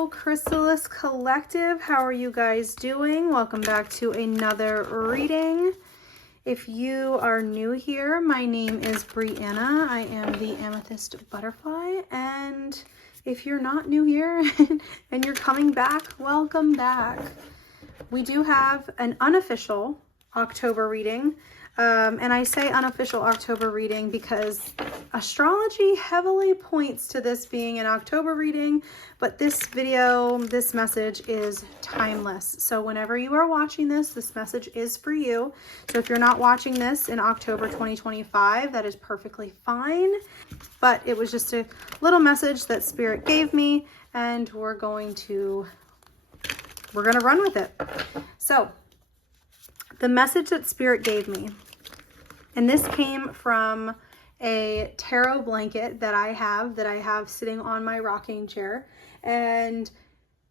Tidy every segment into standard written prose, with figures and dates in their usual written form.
beautiful Chrysalis Collective. How are you guys doing? Welcome back to another reading. If you are new here, my name is BreAnna. I am the Amethyst Butterfly. And if you're not new here and you're coming back, welcome back. We do have an unofficial October reading. And I say unofficial October reading because astrology heavily points to this being an October reading, but this video, this message is timeless. So whenever you are watching this, this message is for you. So if you're not watching this in October 2025, that is perfectly fine. But it was just a little message that Spirit gave me, and we're going to run with it. So the message that Spirit gave me, and this came from a tarot blanket that I have sitting on my rocking chair, and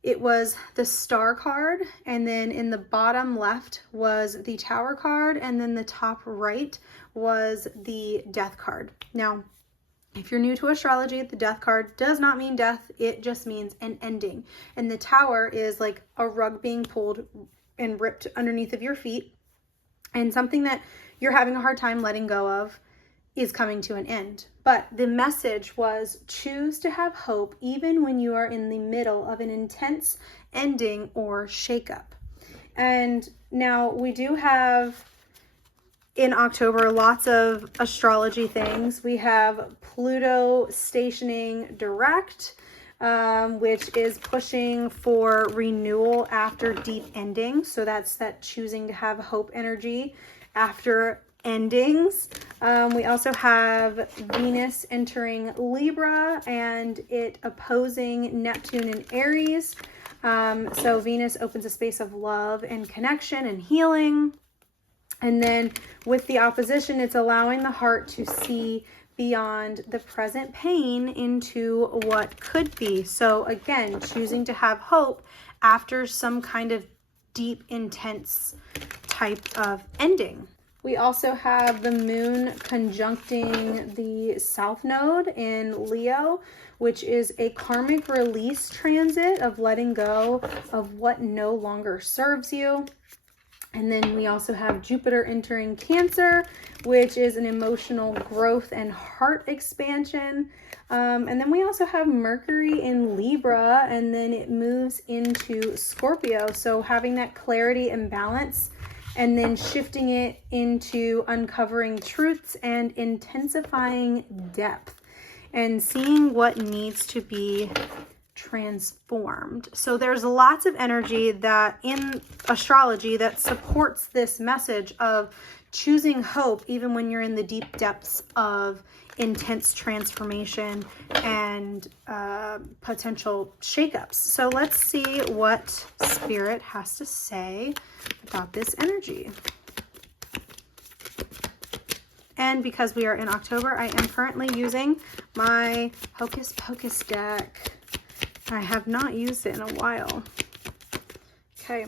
it was the Star card, and then in the bottom left was the Tower card, and then the top right was the Death card. Now, if you're new to astrology, the Death card does not mean death, it just means an ending. And the Tower is like a rug being pulled and ripped underneath of your feet, and something that you're having a hard time letting go of is coming to an end. But the message was, choose to have hope even when you are in the middle of an intense ending or shakeup. And now we do have in October lots of astrology things. We have Pluto stationing direct, which is pushing for renewal after deep ending. So that's that choosing to have hope energy after endings. We also have Venus entering Libra and it opposing Neptune and Aries. So Venus opens a space of love and connection and healing. And then with the opposition, it's allowing the heart to see beyond the present pain into what could be. So again, choosing to have hope after some kind of deep, intense type of ending. We also have the moon conjuncting the south node in Leo, which is a karmic release transit of letting go of what no longer serves you. And then we also have Jupiter entering Cancer, which is an emotional growth and heart expansion. And then we also have Mercury in Libra, and then it moves into Scorpio. So having that clarity and balance, and then shifting it into uncovering truths and intensifying depth and seeing what needs to be transformed. So there's lots of energy that in astrology that supports this message of choosing hope even when you're in the deep depths of intense transformation and potential shakeups. So let's see what Spirit has to say about this energy. And because we are in October, I am currently using my Hocus Pocus deck. I have not used it in a while. Okay.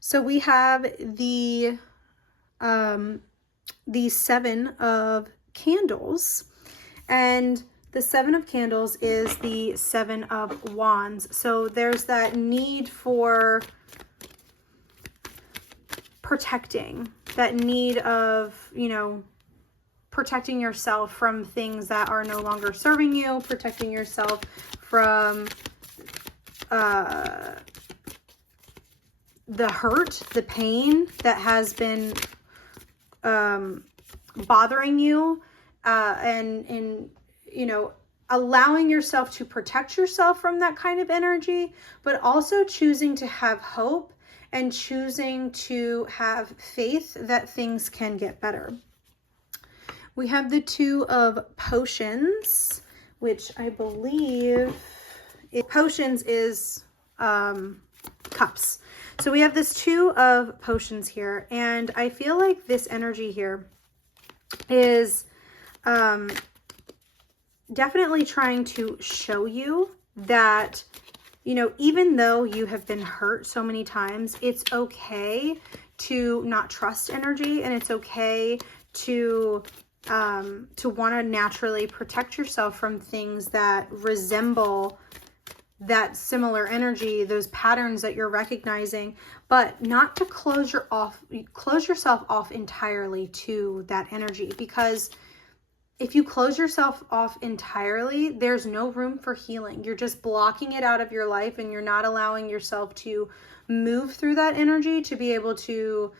So we have the 7 of candles, and the 7 of candles is the 7 of wands. So there's that need for protecting, that need of, protecting yourself from things that are no longer serving you, protecting yourself from the hurt, the pain that has been bothering you, and allowing yourself to protect yourself from that kind of energy, but also choosing to have hope and choosing to have faith that things can get better. We have the 2 of potions, which I believe potions is cups. So we have this 2 of potions here, and I feel like this energy here is definitely trying to show you that, even though you have been hurt so many times, it's okay to not trust energy, and it's okay to want to naturally protect yourself from things that resemble that similar energy, those patterns that you're recognizing, but not to close yourself off entirely to that energy, because if you close yourself off entirely, there's no room for healing. You're just blocking it out of your life, and you're not allowing yourself to move through that energy to be able to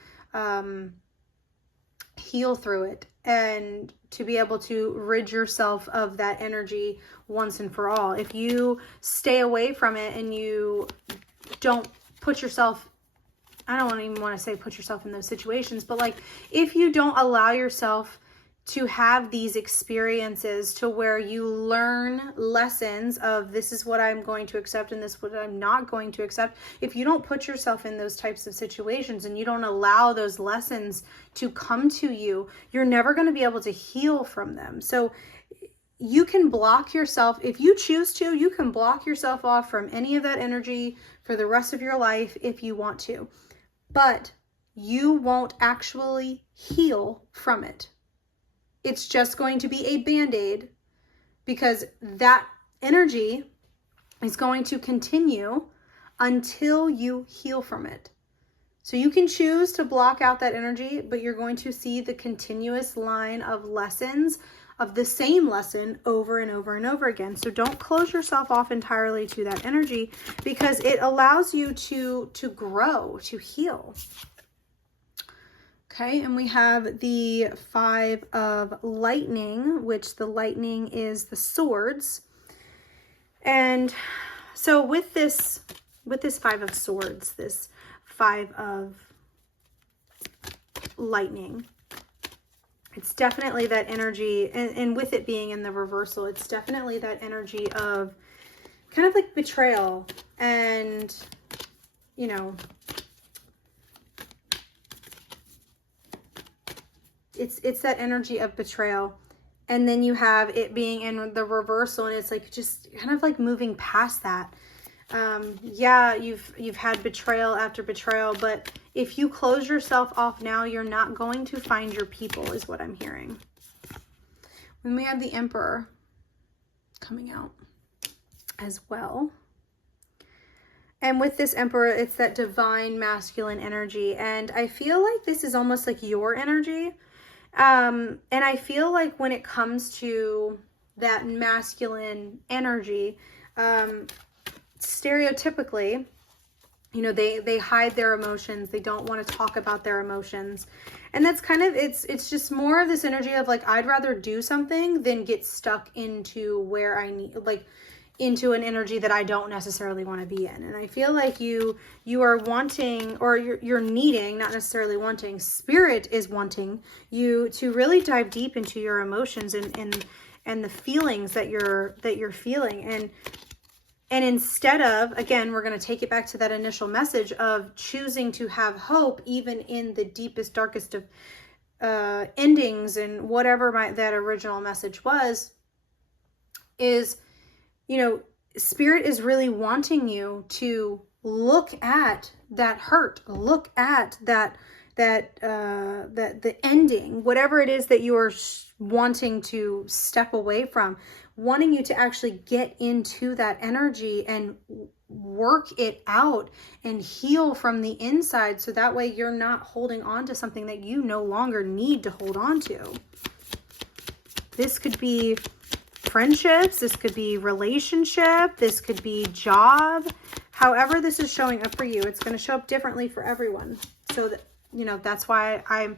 heal through it, and to be able to rid yourself of that energy once and for all. If you stay away from it and you don't put yourself, I don't even want to say put yourself in those situations, but like if you don't allow yourself to have these experiences to where you learn lessons of this is what I'm going to accept and this is what I'm not going to accept. If you don't put yourself in those types of situations and you don't allow those lessons to come to you, you're never going to be able to heal from them. So you can block yourself, if you choose to, you can block yourself off from any of that energy for the rest of your life if you want to, but you won't actually heal from it. It's just going to be a band-aid, because that energy is going to continue until you heal from it. So you can choose to block out that energy, but you're going to see the continuous line of lessons of the same lesson over and over and over again. So don't close yourself off entirely to that energy, because it allows you to grow, to heal. Okay, and we have the 5 of lightning, which the lightning is the swords. And so with this 5 of swords, this 5 of lightning, it's definitely that energy, and with it being in the reversal, it's definitely that energy of kind of like betrayal and, you know, it's that energy of betrayal. And then you have it being in the reversal, and it's like just kind of like moving past that. Yeah, you've had betrayal after betrayal, but if you close yourself off now, you're not going to find your people, is what I'm hearing. Then we have the Emperor coming out as well. And with this Emperor, it's that divine masculine energy. And I feel like this is almost like your energy. And I feel like when it comes to that masculine energy, stereotypically, you know, they hide their emotions. They don't want to talk about their emotions. And that's kind of, it's just more of this energy of like, I'd rather do something than get stuck into where I need, like into an energy that I don't necessarily want to be in. And I feel like you are wanting, or you're needing, not necessarily wanting, spirit is wanting you to really dive deep into your emotions and the feelings that you're feeling. And instead of, again, we're going to take it back to that initial message of choosing to have hope, even in the deepest, darkest of endings and whatever that original message was, is, you know, spirit is really wanting you to look at that hurt, look at that the ending, whatever it is that you are wanting to step away from, wanting you to actually get into that energy and work it out and heal from the inside, so that way you're not holding on to something that you no longer need to hold on to. This could be friendships, this could be relationship, this could be job. However this is showing up for you, it's going to show up differently for everyone. So that, you know, that's why I'm,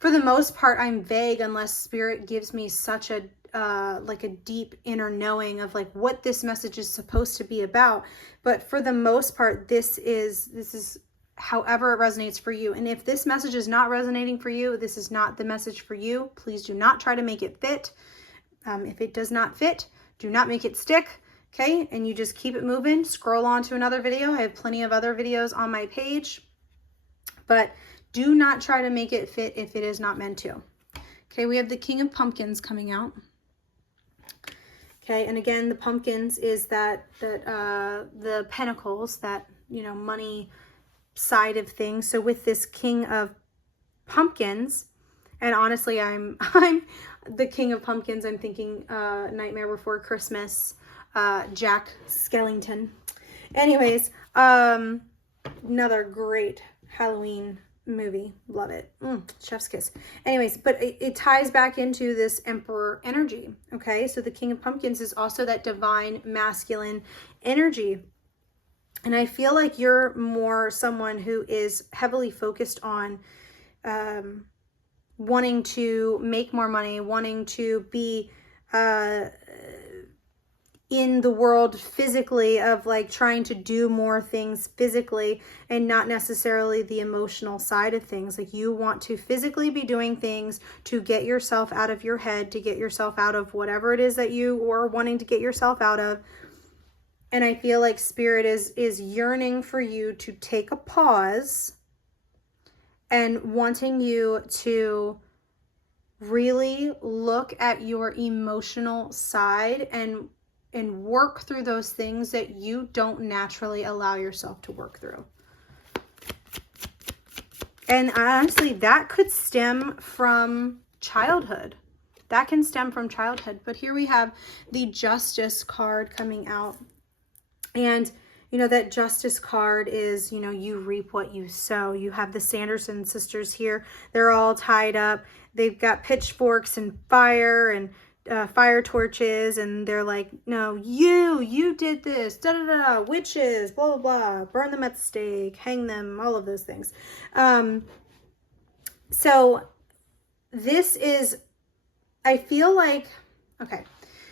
for the most part, I'm vague unless spirit gives me such a like a deep inner knowing of like what this message is supposed to be about. But for the most part, this is however it resonates for you. And if this message is not resonating for you, this is not the message for you. Please do not try to make it fit. If it does not fit, do not make it stick. Okay, and you just keep it moving. Scroll on to another video. I have plenty of other videos on my page, but do not try to make it fit if it is not meant to. Okay, we have the King of Pumpkins coming out. Okay, and again, the pumpkins is that the pentacles, that, you know, money side of things. So with this King of Pumpkins, and honestly, I'm the King of Pumpkins. I'm thinking Nightmare Before Christmas, Jack Skellington. Anyways, another great Halloween movie. Love it. Chef's kiss. Anyways, but it ties back into this Emperor energy. Okay, so the King of Pumpkins is also that divine masculine energy. And I feel like you're more someone who is heavily focused on wanting to make more money, wanting to be in the world physically, of like trying to do more things physically and not necessarily the emotional side of things. Like you want to physically be doing things to get yourself out of your head, to get yourself out of whatever it is that you are wanting to get yourself out of. And I feel like Spirit is yearning for you to take a pause and wanting you to really look at your emotional side and work through those things that you don't naturally allow yourself to work through. And honestly, that could stem from childhood. That can stem from childhood. But here we have the Justice card coming out. And, you know, that Justice card is, you know, you reap what you sow. You have the Sanderson sisters here. They're all tied up. They've got pitchforks and fire and fire torches, and they're like, no, you did this, da da da, witches, blah blah blah, burn them at the stake, hang them, all of those things. So this is, I feel like, okay,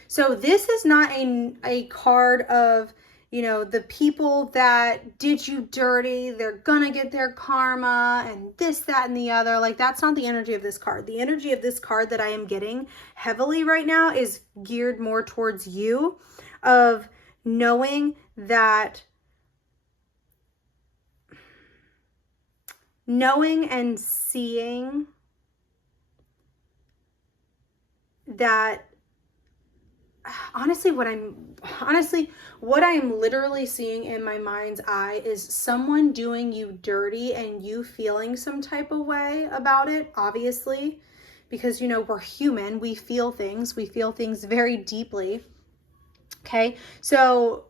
so this is not a card of, you know, the people that did you dirty, they're gonna get their karma and this, that, and the other. Like, that's not the energy of this card. The energy of this card that I am getting heavily right now is geared more towards you, of knowing that, knowing and seeing that honestly, what I am literally seeing in my mind's eye is someone doing you dirty and you feeling some type of way about it, obviously, because, you know, we're human. We feel things very deeply. Okay. So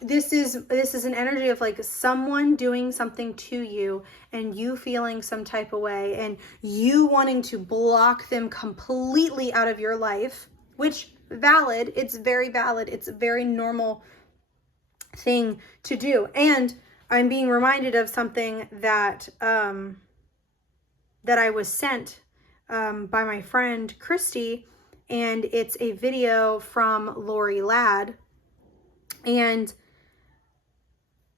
this is an energy of like someone doing something to you and you feeling some type of way and you wanting to block them completely out of your life, which valid. It's very valid. It's a very normal thing to do. And I'm being reminded of something that that I was sent by my friend Christy, and it's a video from Lori Ladd. And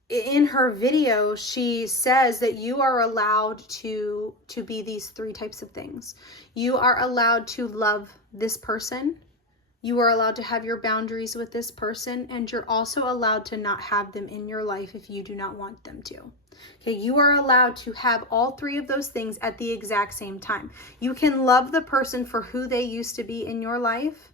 in her video, she says that you are allowed to be these three types of things. You are allowed to love this person. You are allowed to have your boundaries with this person, and you're also allowed to not have them in your life if you do not want them to. Okay, you are allowed to have all three of those things at the exact same time. You can love the person for who they used to be in your life.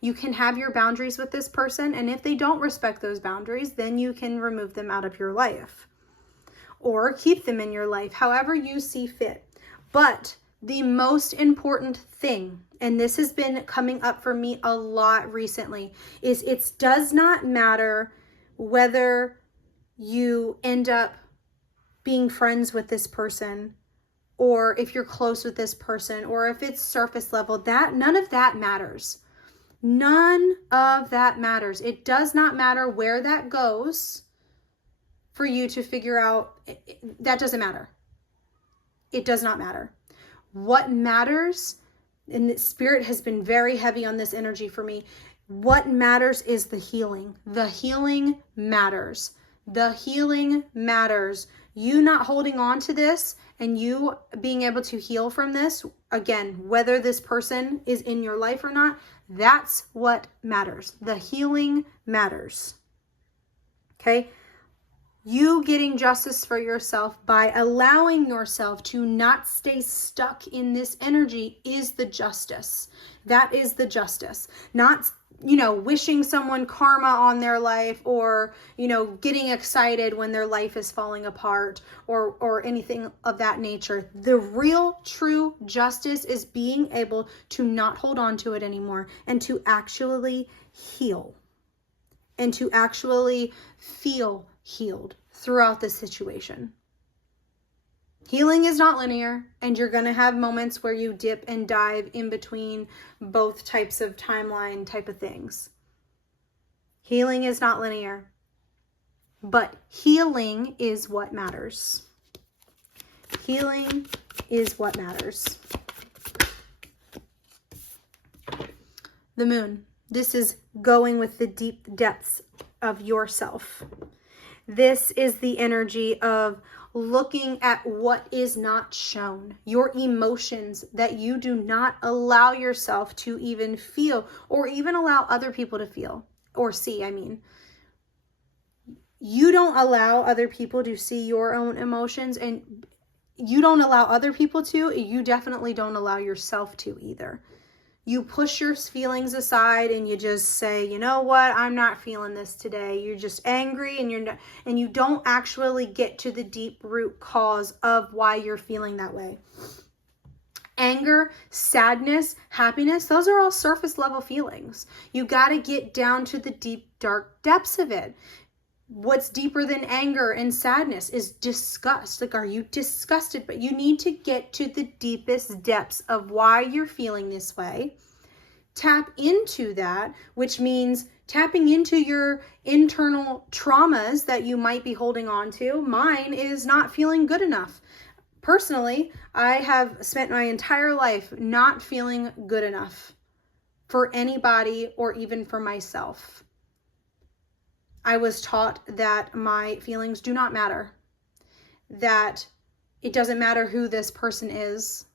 You can have your boundaries with this person, and if they don't respect those boundaries, then you can remove them out of your life or keep them in your life, however you see fit. But the most important thing, and this has been coming up for me a lot recently, is it does not matter whether you end up being friends with this person, or if you're close with this person, or if it's surface level. That none of that matters. None of that matters. It does not matter where that goes for you to figure out. That doesn't matter. It does not matter. What matters, and Spirit has been very heavy on this energy for me, what matters is the healing. The healing matters. The healing matters. You not holding on to this and you being able to heal from this, again, whether this person is in your life or not, that's what matters. The healing matters. Okay? You getting justice for yourself by allowing yourself to not stay stuck in this energy is the justice. That is the justice. Not, you know, wishing someone karma on their life, or, you know, getting excited when their life is falling apart, or anything of that nature. The real true justice is being able to not hold on to it anymore and to actually heal. and to actually feel healed throughout the situation. Healing is not linear, and you're going to have moments where you dip and dive in between both types of timeline type of things. Healing is not linear, but healing is what matters. Healing is what matters. The moon. This is going with the deep depths of yourself. This is the energy of looking at what is not shown, your emotions that you do not allow yourself to even feel, or even allow other people to feel or see. I mean, you don't allow other people to see your own emotions, and you don't allow other people to. You definitely don't allow yourself to either. You push your feelings aside and you just say, you know what, I'm not feeling this today. You're just angry, and you don't actually get to the deep root cause of why you're feeling that way. Anger, sadness, happiness, those are all surface level feelings. You got to get down to the deep, dark depths of it. What's deeper than anger and sadness is disgust. Like, are you disgusted? But you need to get to the deepest depths of why you're feeling this way. Tap into that, which means tapping into your internal traumas that you might be holding on to. Mine is not feeling good enough. Personally, I have spent my entire life not feeling good enough for anybody or even for myself. I was taught that my feelings do not matter, that it doesn't matter who this person is,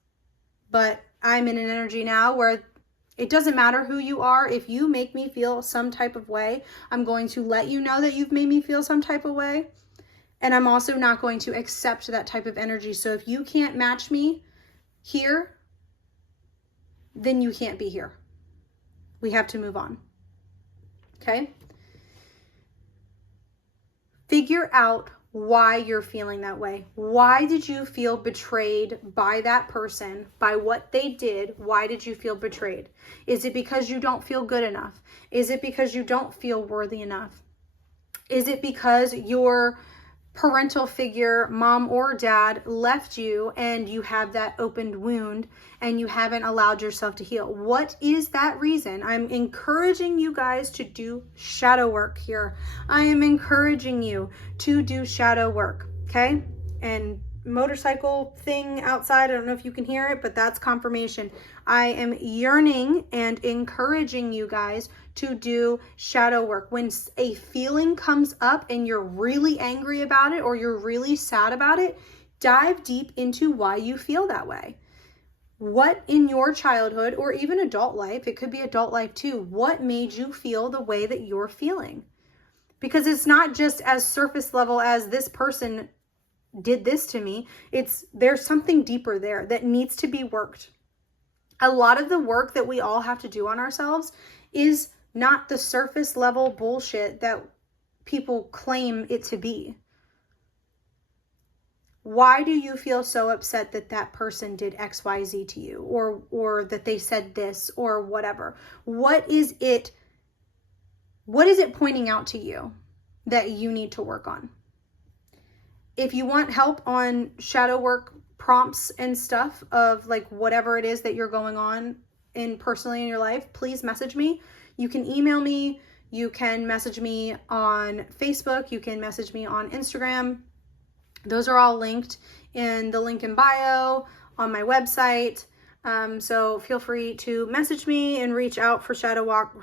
but I'm in an energy now where it doesn't matter who you are. If you make me feel some type of way, I'm going to let you know that you've made me feel some type of way, and I'm also not going to accept that type of energy. So if you can't match me here, then you can't be here. We have to move on, okay? Figure out why you're feeling that way. Why did you feel betrayed by that person, by what they did? Why did you feel betrayed? Is it because you don't feel good enough? Is it because you don't feel worthy enough? Is it because your parental figure, mom or dad, left you and you have that opened wound and you haven't allowed yourself to heal? What is that reason? I'm encouraging you guys to do shadow work here. I am encouraging you to do shadow work, okay? And motorcycle thing outside, I don't know if you can hear it, but that's confirmation. I am yearning and encouraging you guys to do shadow work. When a feeling comes up and you're really angry about it or you're really sad about it, dive deep into why you feel that way. What in your childhood or even adult life, it could be adult life too, what made you feel the way that you're feeling? Because it's not just as surface level as this person did this to me. There's something deeper there that needs to be worked. A lot of the work that we all have to do on ourselves is not the surface level bullshit that people claim it to be. Why do you feel so upset that that person did XYZ to you, or that they said this or whatever? What is it pointing out to you that you need to work on? If you want help on shadow work prompts and stuff of like whatever it is that you're going on personally in your life, please message me. You can email me, you can message me on Facebook, you can message me on Instagram. Those are all linked in the link in bio on my website. So feel free to message me and reach out for shadow work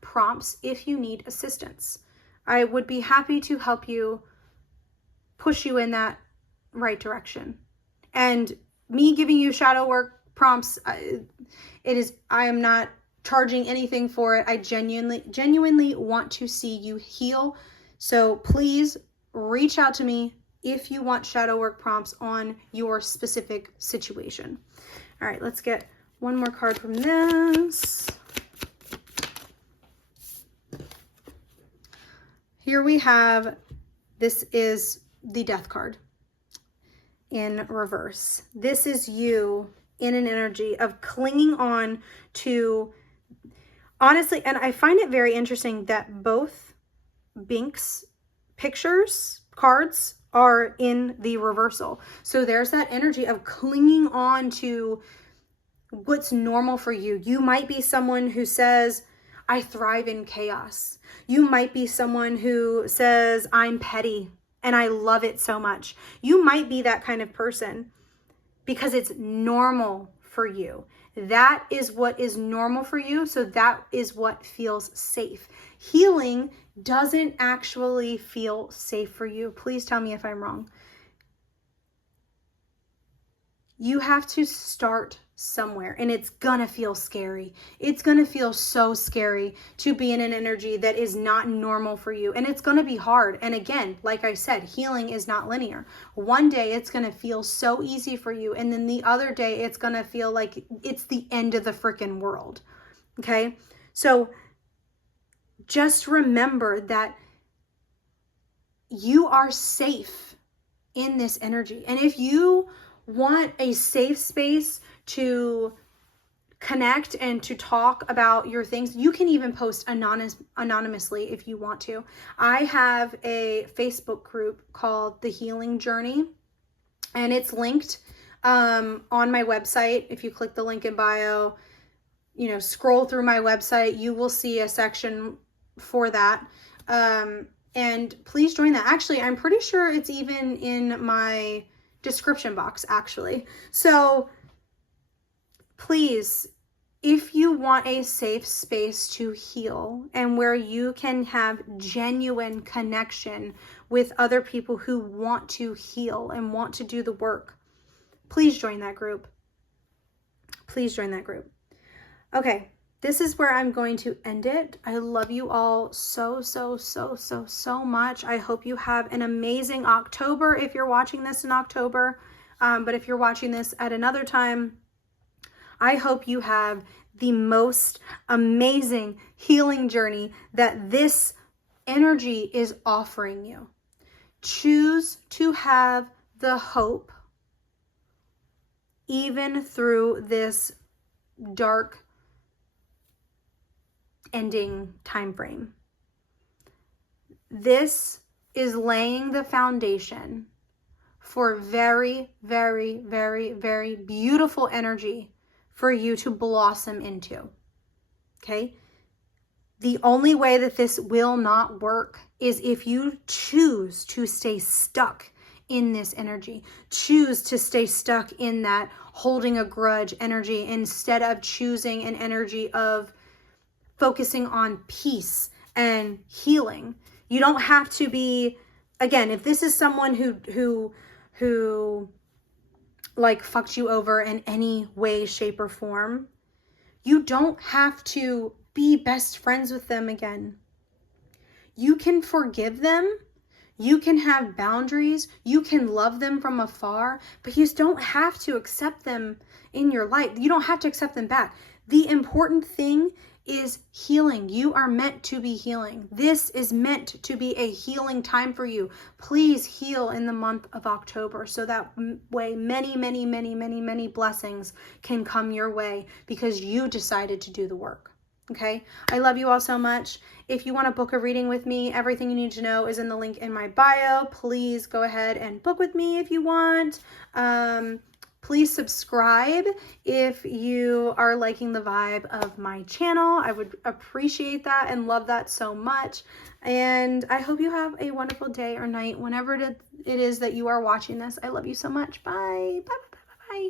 prompts if you need assistance. I would be happy to help you push you in that right direction. And me giving you shadow work prompts, I am not charging anything for it. I genuinely want to see you heal. So please reach out to me if you want shadow work prompts on your specific situation. All right, let's get one more card from this. Here we have, this is the Death card in reverse. This is you in an energy of clinging on to honestly, and I find it very interesting that both Binks pictures, cards, are in the reversal. So there's that energy of clinging on to what's normal for you. You might be someone who says, I thrive in chaos. You might be someone who says, I'm petty and I love it so much. You might be that kind of person because it's normal for you. That is what is normal for you. So that is what feels safe. Healing doesn't actually feel safe for you. Please tell me if I'm wrong. You have to start somewhere, and it's gonna feel scary. It's gonna feel so scary to be in an energy that is not normal for you, and it's gonna be hard. And again, like I said, healing is not linear. One day it's gonna feel so easy for you, and then the other day it's gonna feel like it's the end of the freaking world. Okay, so just remember that you are safe in this energy. And if you want a safe space to connect and to talk about your things, you can even post anonymously if you want to. I have a Facebook group called The Healing Journey, and it's linked on my website. If you click the link in bio, scroll through my website, you will see a section for that. And please join that. Actually, I'm pretty sure it's even in my description box, actually. So please, if you want a safe space to heal and where you can have genuine connection with other people who want to heal and want to do the work, please join that group. Please join that group. Okay, this is where I'm going to end it. I love you all so much. I hope you have an amazing October if you're watching this in October. But if you're watching this at another time, I hope you have the most amazing healing journey that this energy is offering you. Choose to have the hope even through this dark ending time frame. This is laying the foundation for very beautiful energy for you to blossom into. Okay? The only way that this will not work is if you choose to stay stuck in this energy. Choose to stay stuck in that holding a grudge energy instead of choosing an energy of focusing on peace and healing. You don't have to be, again, if this is someone who like fucked you over in any way, shape, or form, you don't have to be best friends with them again. You can forgive them. You can have boundaries. You can love them from afar, but you don't have to accept them in your life. You don't have to accept them back. The important thing is healing. You are meant to be healing. This is meant to be a healing time for you. Please heal in the month of October so that way many blessings can come your way because you decided to do the work. Okay? I love you all so much. If you want to book a reading with me, everything you need to know is in the link in my bio. Please go ahead and book with me if you want. Please subscribe if you are liking the vibe of my channel. I would appreciate that and love that so much. And I hope you have a wonderful day or night whenever it is that you are watching this. I love you so much. Bye. Bye.